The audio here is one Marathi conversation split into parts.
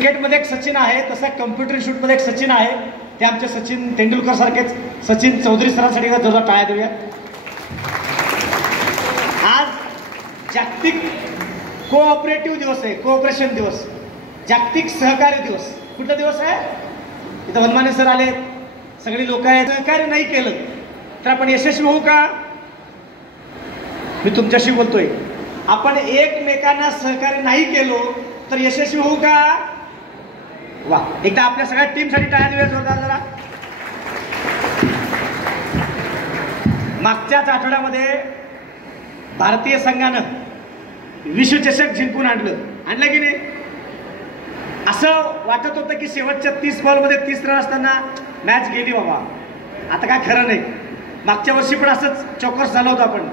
क्रिकेटमध्ये एक सचिन आहे, तसा कम्प्युटर शूटमध्ये एक सचिन आहे. ते आमचे सचिन तेंडुलकर सारखेच सचिन चौधरी सरांसाठी जोरदार टाळ्या देऊया. आज जागतिक कोऑपरेटिव्ह दिवस आहे, कोऑपरेशन दिवस, जागतिक सहकार्य दिवस. कुठला दिवस आहे? इथं वनमाने सर आले, सगळी लोक आहेत. सहकार्य नाही केलं तर आपण यशस्वी होऊ का? मी तुमच्याशी बोलतोय. आपण एकमेकांना सहकार्य नाही केलो तर यशस्वी होऊ का? वा, एकदा आपल्या सगळ्या टीमसाठी टाळ्या देऊया जोरदार जरा. मागच्याच आठवड्यामध्ये भारतीय संघानं विश्वचषक जिंकून आणलं की नाही? असं वाटत होतं की शेवटच्या 30 बॉलमध्ये 30 रन असताना मॅच गेली बाबा, आता काय खरं नाही. मागच्या वर्षी पण असंच चौकस झालं होतं आपण.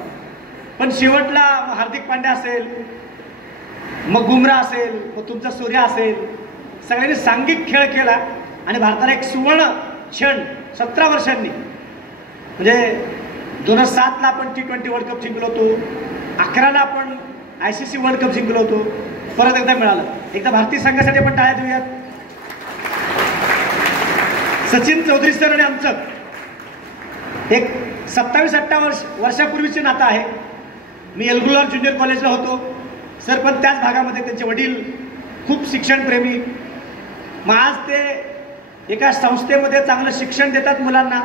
पण शेवटला हार्दिक पांड्या असेल, मग बुमराह असेल, मग तुमचा सूर्या असेल, सगळ्यांनी सांघिक खेळ केला आणि भारताला एक सुवर्ण क्षण 17 वर्षांनी, म्हणजे 2007ला आपण T20 वर्ल्ड कप जिंकलो होतो, 11ला आपण ICC वर्ल्ड कप जिंकलो होतो, परत एकदा मिळालं. एकदा भारतीय संघासाठी आपण टाळ्या देऊयात. सचिन चौधरी सर आणि आमचं एक 27-28 वर्षापूर्वीचे नातं आहे. मी एल्गुलार ज्युनियर कॉलेजला होतो, सर पण त्याच भागामध्ये. त्यांचे वडील खूप शिक्षणप्रेमी. मग आज ते एका संस्थेमध्ये चांगलं शिक्षण देतात मुलांना.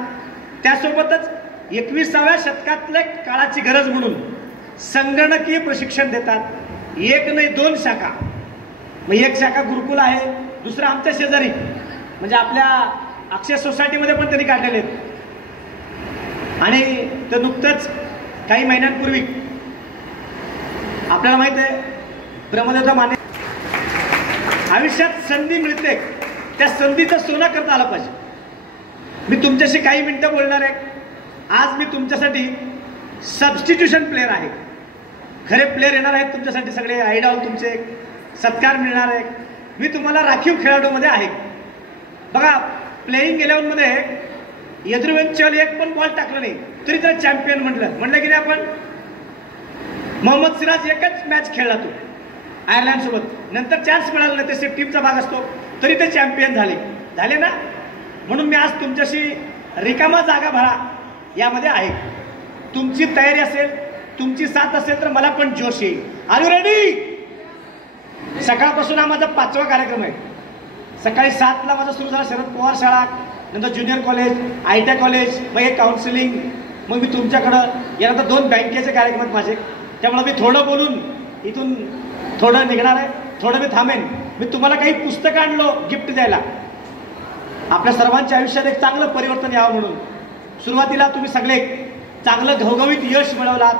त्यासोबतच 21व्या शतकातल्या काळाची गरज म्हणून संगणकीय प्रशिक्षण देतात. एक नाही 2 शाखा. मग एक शाखा गुरुकुल आहे, दुसरं आमच्या शेजारी म्हणजे आपल्या अक्षय सोसायटीमध्ये पण त्यांनी काढलेले आहेत. आणि ते नुकतंच काही महिन्यांपूर्वी आपल्याला माहित आहे ब्रह्मदेवता माने, आयुष्यात संधी मिळते त्या संधीचं सोनं करता आलं पाहिजे. मी तुमच्याशी काही मिनिटं बोलणार आहे. आज मी तुमच्यासाठी सबस्टिट्यूशन प्लेअर आहे. खरे प्लेअर येणार आहेत तुमच्यासाठी, सगळे आयडॉल तुमचे, सत्कार मिळणार आहे. मी तुम्हाला राखीव खेळाडूमध्ये आहे. बघा, प्लेइंग 11मध्ये यजुवेंचल एक पण बॉल टाकला नाही तरी त्याला चॅम्पियन म्हटलं की नाही आपण. मोहम्मद सिराज एकच मॅच खेळला तो आयर्लंड सोबत, नंतर चान्स मिळाला नाही, ते टीमचा भाग असतो, तरी ते चॅम्पियन झाले ना. म्हणून मी आज तुमच्याशी रिकामा जागा भरा यामध्ये आहे. तुमची तयारी असेल, तुमची साथ असेल तर मला पण जोश येईल. Are you ready? सकाळपासून हा माझा 5वा कार्यक्रम आहे. सकाळी 7ला माझा सुरू झाला शरद पवार शाळा, नंतर ज्युनियर कॉलेज, ITI कॉलेज, मग हे काउन्सिलिंग, मग मी तुमच्याकडं यानंतर 2 बँकेचे कार्यक्रम आहेत माझे. त्यामुळे मी थोडं बोलून इथून थोडं निघणार आहे, थोडं मी थांबेन. मी तुम्हाला काही पुस्तकं आणलो गिफ्ट द्यायला, आपल्या सर्वांच्या आयुष्यात एक चांगलं परिवर्तन यावं म्हणून. सुरुवातीला तुम्ही सगळे चांगलं घवघवीत यश मिळवलात.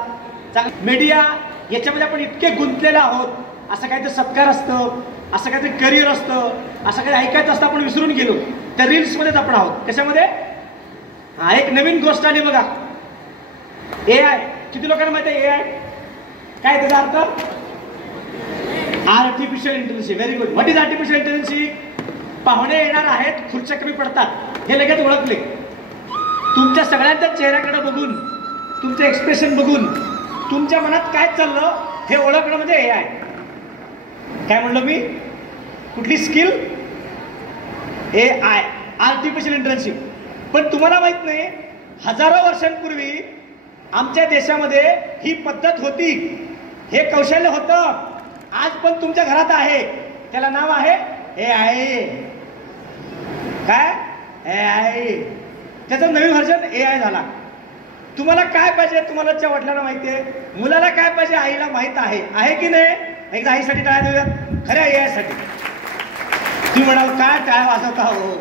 मीडिया याच्यामध्ये आपण इतके गुंतलेले आहोत. असं काहीतरी सत्कार असतं, असं काहीतरी करिअर असतं, असं काही ऐकायचं असतं, आपण विसरून गेलो. त्या रील्समध्येच आपण आहोत. कशामध्ये? हा, एक नवीन गोष्ट आली बघा, AI. किती लोकांना माहिती आहे AI काय? त्याचा अर्थ artificial intelligence. Very good. What is artificial intelligence? पाहुणे येणार आहेत, खुर्च्या कमी पडतात, हे लगेच ओळखले. तुमच्या सगळ्यांच्या चेहऱ्याकडे बघून, तुमचे एक्सप्रेशन बघून तुमच्या मनात काय चाललं हे ओळखणं म्हणजे AI. काय म्हणलं मी? कुठली स्किल? AI, artificial intelligence. पण तुम्हाला माहित नाही, हजारो वर्षांपूर्वी आमच्या देशामध्ये ही पद्धत होती, हे कौशल्य होतं. आज पण तुमच्या घरात आहे. त्याला नाव आहे AI. काय? AI. त्याचं नवीन व्हर्जन AI झाला. तुम्हाला काय पाहिजे? तुम्हाला वडिलांना माहिती आहे, मुलाला काय पाहिजे आईला माहित आहे की नाही? एकदा आईसाठी टाळ्या देऊया, खऱ्या AI साठी. तुम्ही म्हणाल काय टाळ्या वाजवता हो?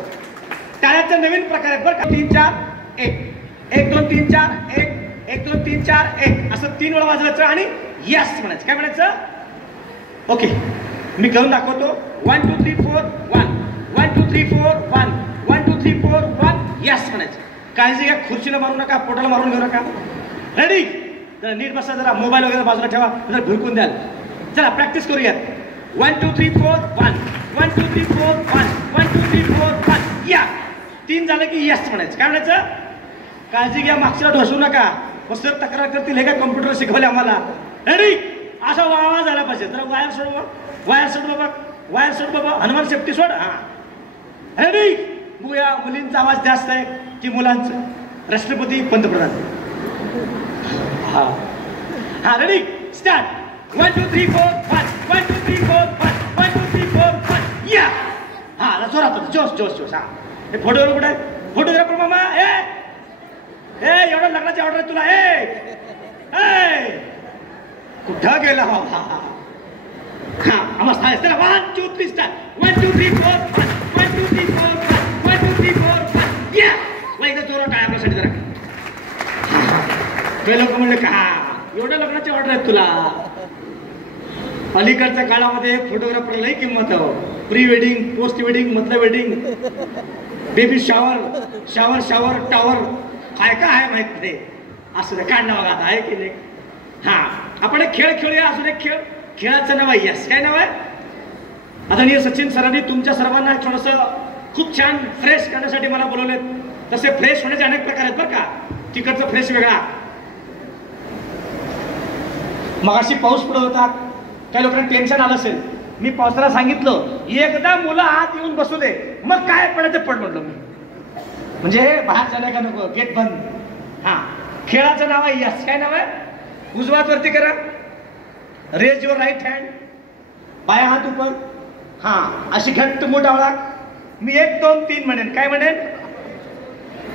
टाळ्याचे नवीन प्रकार आहेत बरं का. 3 4 1, 1 2 3 4 1, 1 2 3 4 1 असं 3 वेळा वाजवायचं आणि यस म्हणायचं. काय म्हणायचं? ओके, मी करून दाखवतो. 1 2 3 4 1, 1 2 3 4 1, 1 2 3 4 1, यस म्हणायचं. काळजी घ्या, खुर्चीला मारू नका, पोटाला मारून घेऊ नका. रेडी? जरा नीट बसा, जरा मोबाईल वगैरे बाजूला ठेवा, जरा भिरकून द्याल. चला प्रॅक्टिस करूयात. 1 2 3 4 1, 1 2 3 4 1, 1 2 3 4 1, या. 3 झालं की यस म्हणायचं. काय म्हणायचं? काळजी घ्या, मागच्या ढोसू नका. सर तक्रार करतील, हे काय कॉम्प्युटर शिकवले आम्हाला. रेडी? असा आवाज आला पाहिजे. जरा वायर सोड बाबा, वायर सोड बाबा, हनुमान सेफ्टी सोड. हा रेडी. बघूया मुलींचा आवाज जास्त आहे की मुलांचं? राष्ट्रपती पंतप्रधान. हा हा रेडी स्टार्ट. 1 2 3 4 5 1 2 3 4 5 1 2 3 4 5 या. हा जोरात जोश जोश जोश. हा हे फोटोग्राफर कुठे आहे? फोटोग्राफर मामा. ए एवढं लग्नाची ऑर्डर आहे तुला? ए कुठं गेला? हा हा हा हा अवस्था आहे. 1 2 3 स्टार्ट. 1 2 3 4 5 1 2 3 4 5 1 2 3 4 5 या. एकदा जोरात टाळ्या आपल्यासाठी जरा. ते लोक म्हणले का एवढ्या लग्नाची ऑर्डर आहे तुला? अलीकडच्या काळामध्ये फोटोग्राफरला लई किंमत आहे. प्री वेडिंग, पोस्ट वेडिंग, मधलं wedding, baby shower, shower shower tower, काय काय आहे माहित नाही. असं नाही काढणं बघा आता आहे की नाही. हा आपण एक खेळ खेळूया. असं एक खेळ. खेळाचं नाव आहे यस. काय नाव आहे? आदरणीय सचिन सरांनी तुमच्या सर्वांना थोडंसं खूप छान फ्रेश करण्यासाठी मला बोलवले. तसे फ्रेश होण्याचे अनेक प्रकार आहेत बरं का. तिकडचा फ्रेश वेगळा. मगाशी पाऊस पडत होता. काही लोकांना टेन्शन आलं असेल. मी पावसाला सांगितलं एकदा मुलं आत येऊन बसू दे, मग काय पडायचं पड म्हटलं मी. म्हणजे बाहेर जाण्या का नको, गेट बंद. हा खेळाचं नाव आहे यस. काय नाव आहे? उजवा हात वरती करा. Raise your right hand. बाया हात उपर. हा अशी घट्ट मोठ आवळा. मी 1 2 3 म्हणेन. काय म्हणेन?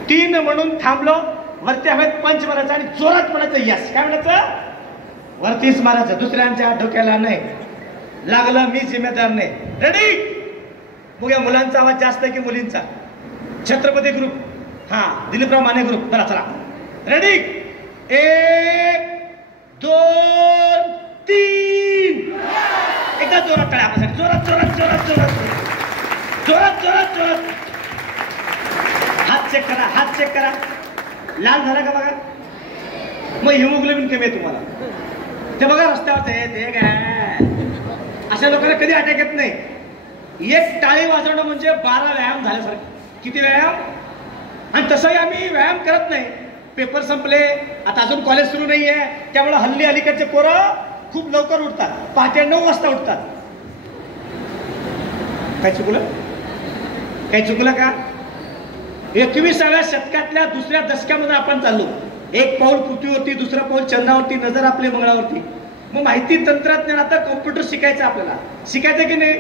3 म्हणून थांबलो. वरती हवेत पंच मारायचं आणि जोरात म्हणायचं यस. काय म्हणायचं? वरतीच मारायचं, दुसऱ्यांच्या डोक्याला नाही. लागलं मी जिम्मेदार नाही. रेडी. बघूया मुलांचा आवाज जास्त आहे की मुलींचा? छत्रपती ग्रुप. हा दिलीपराव माने ग्रुप. बरा चला रेडी. 1 2 3. एकदा जोरात टाळ्या आपल्यासाठी. जोरात जोरात जोरात जोरात जोरात जोरात जोरात. हात चेक करा. हात चेक करा. लाल झाला का बघा. मग हिमोग्लोबिन कमी आहे तुम्हाला. ते बघा रस्त्यावर ते काय अशा लोकांना कधी अटॅक येत नाही. एक टाळी वाजवणं म्हणजे 12 व्यायाम झाल्यासारखं. किती व्यायाम? आणि तसंही आम्ही व्यायाम करत नाही. पेपर संपले, आता अजून कॉलेज सुरू नाहीये, त्यामुळे हल्ली अलीकडचे पोरं खूप लवकर उठतात. पहाटे 9 वाजता उठतात. काय चुकलं? काय चुकलं का? 21व्या शतकातल्या दुसऱ्या दशकामध्ये आपण चाललो. एक पाऊल पृथ्वीवरती, दुसरं पाऊल चंद्रावरती, नजर आपले मंगळावरती. मग माहिती तंत्रज्ञान आता कॉम्प्युटर शिकायचं आपल्याला. शिकायचं की नाही?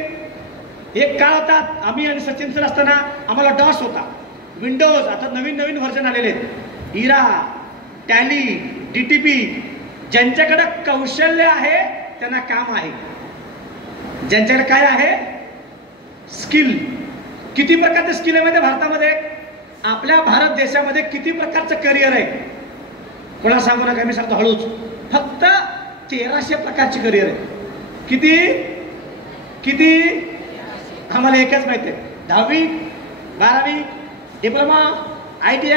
एक काळ होता आम्ही आणि सचिन सर असताना आम्हाला डॉस होता. विंडोज आता नवीन नवीन व्हर्जन आलेले आहेत. इरा, टॅली, DTP. ज्यांच्याकडे कौशल्य आहे त्यांना काम आहे. ज्यांच्याकडे काय आहे? स्किल. किती प्रकारचे स्किल आहे माहिती भारतामध्ये? आपल्या भारत देशामध्ये किती प्रकारचं करिअर आहे कोणाला सांगू नका. मी सांगतो हळूच. फक्त 1300 प्रकारची करिअर आहे. किती किती? आम्हाला एकच माहिती आहे. 10वी 12वी diploma, ITI,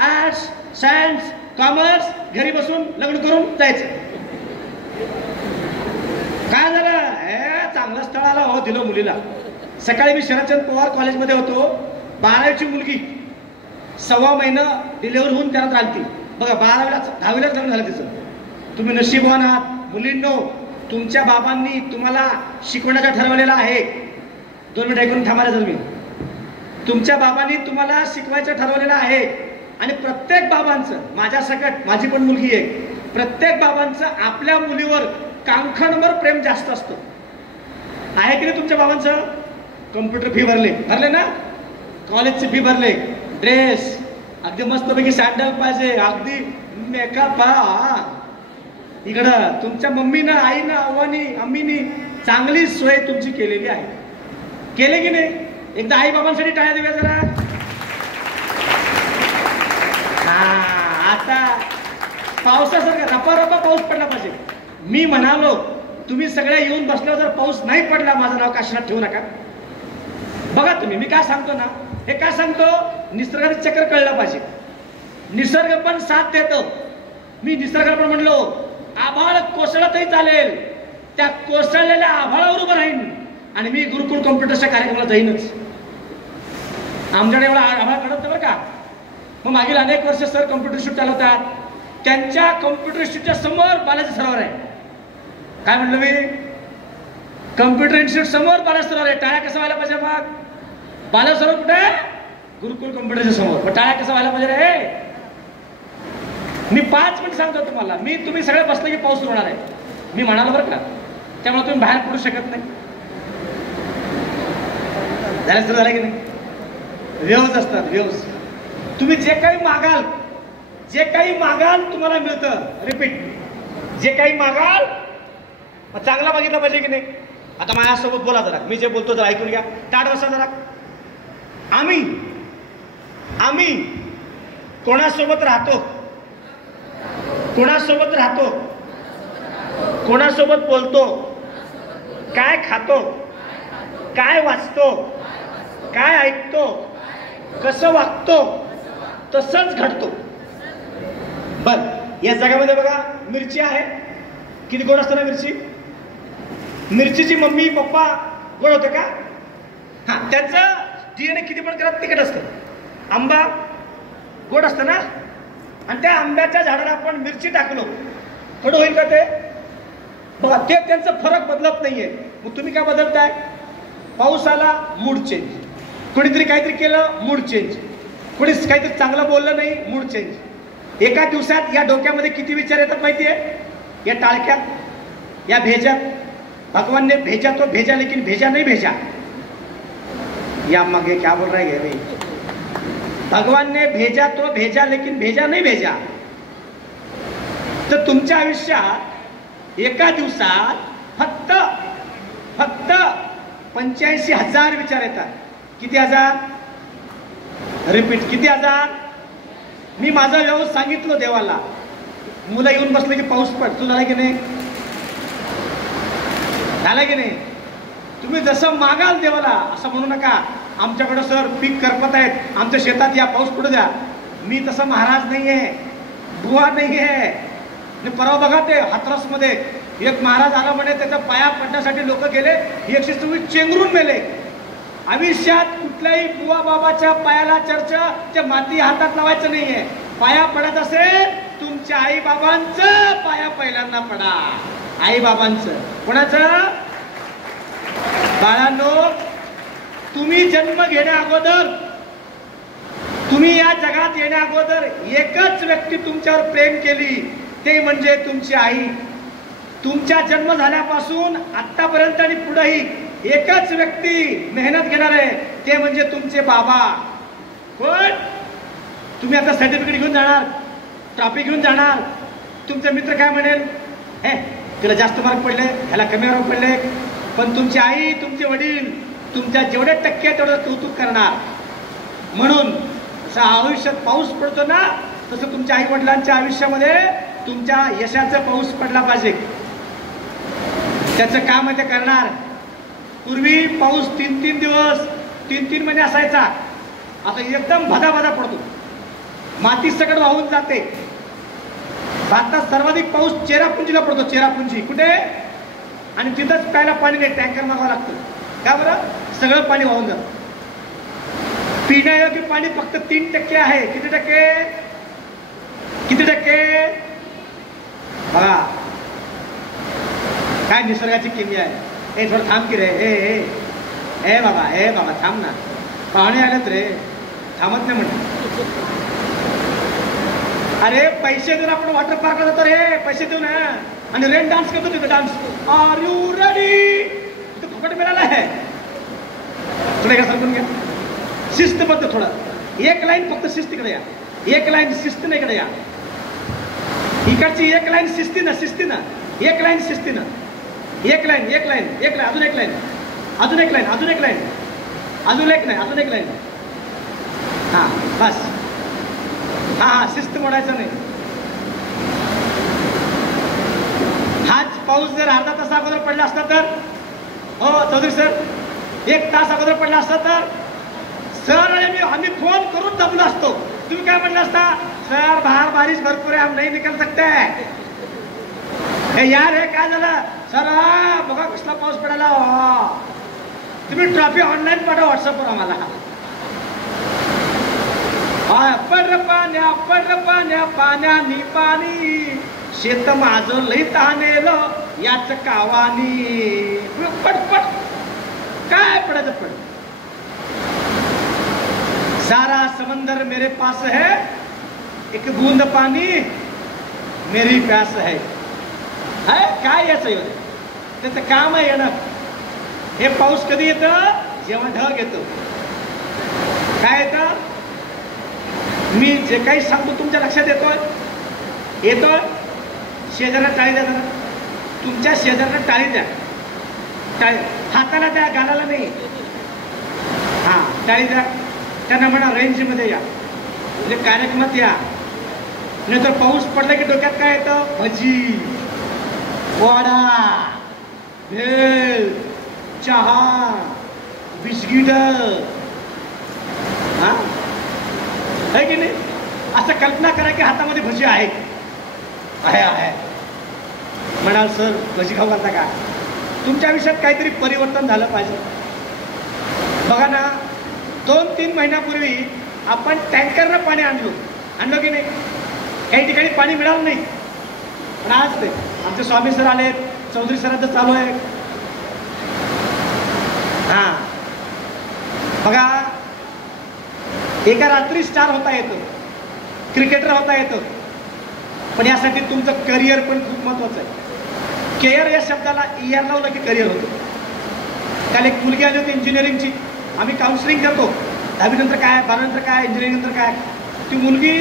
arts, science, commerce. घरी बसून लग्न करून जायचं. काय झालं? चांगलं स्थळ आलं हो, दिलं मुलीला. सकाळी मी शरदचंद्र पवार कॉलेजमध्ये होतो. 12वीची मुलगी 1.25 महिना डिलिव्हर होऊन त्याला राहती. बघा 10वीलाच लग्न झालं तिचं. तुम्ही नशीबवान आहात मुलींनो. तुमच्या बाबांनी तुम्हाला शिकवण्याचं ठरवलेलं आहे. 2 मिनिट ऐकून थांबायला जर मी. तुमच्या बाबांनी तुम्हाला शिकवायचं ठरवलेलं आहे. आणि प्रत्येक बाबांचं, माझ्या सकट माझी पण मुलगी आहे, प्रत्येक बाबांचं आपल्या मुलीवर कांखणभर प्रेम जास्त असतं. आहे की नाही तुमच्या बाबांचं? कम्प्युटर फी भरले ना, कॉलेजची फी भरले, ड्रेस अगदी मस्तपैकी सँडल पाहिजे, अगदी मेकअप. इकडं तुमच्या मम्मीनं, आईनं, आव्वानी, अम्मीनी चांगली सोय तुमची केलेली आहे. केले की नाही? एकदा आई बाबांसाठी टाळ्या देऊया जरा. आता पावसासारखा रपा पाऊस पडला पाहिजे. मी म्हणालो तुम्ही सगळ्या येऊन बसल्यावर जर पाऊस नाही पडला माझं नाव काशीनाथ ठेवू नका. बघा तुम्ही, मी काय सांगतो ना, हे काय सांगतो, निसर्गाचं चक्र कळलं पाहिजे. निसर्ग पण साथ देतो. मी निसर्गाला पण म्हणलो आभाळ कोसळतही चालेल, त्या कोसळलेल्या आभाळावर उभं राहीन आणि मी गुरुकुल कॉम्प्युटरच्या कार्यक्रमाला जाईनच. आमच्याकडे एवढा आभाळ कडत बरं का. मग मागील अनेक वर्ष सर कॉम्प्युटर शूट चालवतात. त्यांच्या कॉम्प्युटर शूटच्या समोर बालाजी सरोवर आहे. काय म्हणलं मी? कम्प्युटर इन्स्टिट्यूट समोर बालासरोवर आहे. टाळ्या कसं व्हायला पाहिजे मग? बालासरोवर कुठे आहे? गुरुकुल कम्प्युटरच्या समोर. पण टाळ्या कसं व्हायला पाहिजे रे? मी 5 मिनिट सांगतो तुम्हाला. तुम्ही सगळे बसले की पाऊस होणार आहे मी म्हणालो बरं का. त्यामुळे तुम्ही बाहेर पडू शकत नाही. झालं सुरू झालं की नाही? व्यूज असतात, व्यूज. तुम्ही जे काही मागाल तुम्हाला मिळतं. रिपीट, जे काही मागाल चांगला मागितलं पाहिजे की नाही? आता माझ्यासोबत बोला जरा. मी जे बोलतो जरा ऐकून घ्या. ताट बसा जरा. आम्ही कोणासोबत राहतो, कोणासोबत बोलतो, काय खातो, काय वाचतो, काय ऐकतो, कसं वागतो, तसंच घडतो. बर, या जगामध्ये बघा मिरची आहे. किती गोड असतं ना मिरची? मिरचीची मम्मी पप्पा गोड होते का? हा, त्यांचं DNA किती पण करा तिखट असतं. आंबा गोड असतं ना. आणि त्या आंब्याच्या झाडाला आपण मिरची टाकलो, कडू होईल का ते? बघा, ते त्यांचा फरक बदलत नाहीये. मग तुम्ही काय बदलताय? पाऊस आला, मूड चेंज. कोणीतरी काहीतरी केलं, मूड चेंज. कोणीच काहीतरी चांगलं बोललं नाही, मूड चेंज. एका दिवसात या डोक्यामध्ये किती विचार येतात माहितीये? या टाळक्यात, या भेजात. भगवान ने भेजा तो भेजा, लेकिन भेजा नहीं भेजा. या मग क्या बोल रहे हैं? भगवान ने भेजा तो भेजा, लेकिन भेजा नहीं भेजा. तर तुमच्या आयुष्यात एका दिवसात फक्त 85,000 विचार येतात. किती हजार? रिपीट, किती हजार? मी माझा व्यवस्थ सांगितलं देवाला. मुलं येऊन बसले की पाऊस पडतो. झाला की नाही? झाला की नाही? तुम्ही जसं मागाल देवाला असं म्हणू नका आमच्याकडे सर पीक करपत आहेत, आमच्या शेतात या, पाऊस पडू द्या. मी तसं महाराज नाही आहे, बुवा नाही आहे. परवा बघा ते हाथरसमध्ये एक महाराज आला म्हणे, त्याच्या पाया पडण्यासाठी लोक गेले, 124 चेंगरून मेले. आयुष्यात कुठल्याही बुवा बाबाच्या पायाला चर्चा त्या माती हातात लावायचं नाहीये. पाया पडत असेल तुमच्या आई बाबांचं पाया पहिल्यांदा पडा. आई बाबांचं. कोणाचं? बाळांनो, तुम्ही जन्म घेण्या अगोदर, तुम्ही या जगात येण्या अगोदर एकच व्यक्ती तुमच्यावर प्रेम केली, ते म्हणजे तुमची आई. तुमचा जन्म झाल्यापासून आतापर्यंत आणि पुढेही एकच व्यक्ती मेहनत घेणार आहे, ते म्हणजे तुमचे बाबा. कोण? तुम्ही आता सर्टिफिकेट घेऊन जाणार, ट्रॉफी घेऊन जाणार. तुमचा मित्र काय म्हणेल? हे तुला जास्त मार्क पडले, ह्याला कमी मार्क पडले. पण तुमची आई, तुमचे वडील तुमच्या जेवढे टक्के तेवढं कौतुक करणार. म्हणून जसं आयुष्यात पाऊस पडतो ना, तसं तुमच्या आई वडिलांच्या आयुष्यामध्ये तुमच्या यशाचा पाऊस पडला पाहिजे. त्याचं काम आहे ते करणार. पूर्वी पाऊस 3-3 दिवस, 3-3 महिने असायचा. आता एकदम भदाभदा पडतो, माती सगळं वाहून जाते. भारतात सर्वाधिक पाऊस चेरापुंजीला पडतो. चेरापुंजी कुठे? आणि तिथंच प्यायला पाणी नाही, टँकर मागावं लागतं. का बरं? सगळं पाणी वाहून जातं. पिण्यायोग्य पाणी फक्त 3% आहे. किती टक्के? किती टक्के? बघा काय निसर्गाची किमया आहे. हे थोडं थांब की रे. ए बाबा थांब ना, पाहुणे आलेत रे, थांबत नाही म्हणत. अरे पैसे देऊन आपण वॉटर पार्कला जातो रे, पैसे देऊन. आणि रेन डान्स करतो तिथे. Dance are you ready? तो फुकट मिळाला आहे. थोडं का सरकून घ्या. शिस्तबद्ध थोडं. एक लाईन फक्त शिस्तीकडे या. एक लाईन शिस्त नाही इकडे या. इकडची एक लाईन शिस्तीनं. एक लाईन शिस्तीनं. एक लाईन. अजून एक लाईन. अजून एक लाईन. हा बस. हा शिस्त मोडायचं नाही. हाच पाऊस जर अर्धा तास अगोदर पडला असता तर, हो चौधरी सर, 1 तास अगोदर पडला असता तर सर आम्ही फोन करून दबलो असतो. तुम्ही काय म्हणलं असता? सर बाहर बारिश भरपूर आहे, हम नहीं निकल सकते. यार हे काय झालं? सर बघा कसला पाऊस पडायला. तुम्ही ट्रॉफी ऑनलाईन पाठवा व्हॉट्सअपवर आम्हाला. पड पाण्या पाण्यानी पाणी शेत माझं लई तानेलं याच कावानी पटपट काय पडायचं पड सारा समंदर मेरे पास है एक बूंद पानी मेरी प्यास है काय याचं एवढं त्याचं काम आहे येणं हे पाऊस कधी येतं जेव्हा ढग येतो काय येतं मी जे काही सांगतो तुमच्या लक्षात येतोय शेजाऱ्याला टाळी द्या जरा तुमच्या शेजाऱ्याला टाळी द्या टाळी हाताला द्या गालाला नाही हा टाळी द्या त्यांना म्हणा रेंजमध्ये या म्हणजे कार्यक्रमात या नाही तर पाऊस पडला की डोक्यात काय येतं भजी वडा भेळ चहा बिस्किट हा आहे की नाही असं कल्पना करा की हातामध्ये भजी आहे म्हणाल सर भजी खाऊ घालता का तुमच्या आयुष्यात काहीतरी परिवर्तन झालं पाहिजे बघा ना 2-3 महिन्यापूर्वी आपण टँकरनं पाणी आणलो की नाही काही ठिकाणी पाणी मिळालं नाही पण आज ते आमचे स्वामी सर आले चौधरी सरांचं चालू आहे हा बघा एका रात्री स्टार होता येतो क्रिकेटर होता येतो पण यासाठी तुमचं करिअर पण खूप महत्वाचं आहे केअर या शब्दाला ER लावलं की करिअर होतं काल एक मुलगी आली होती इंजिनिअरिंगची आम्ही काउन्सिलिंग करतो 10वी नंतर काय 12 नंतर काय इंजिनिअरिंग नंतर काय ती मुलगी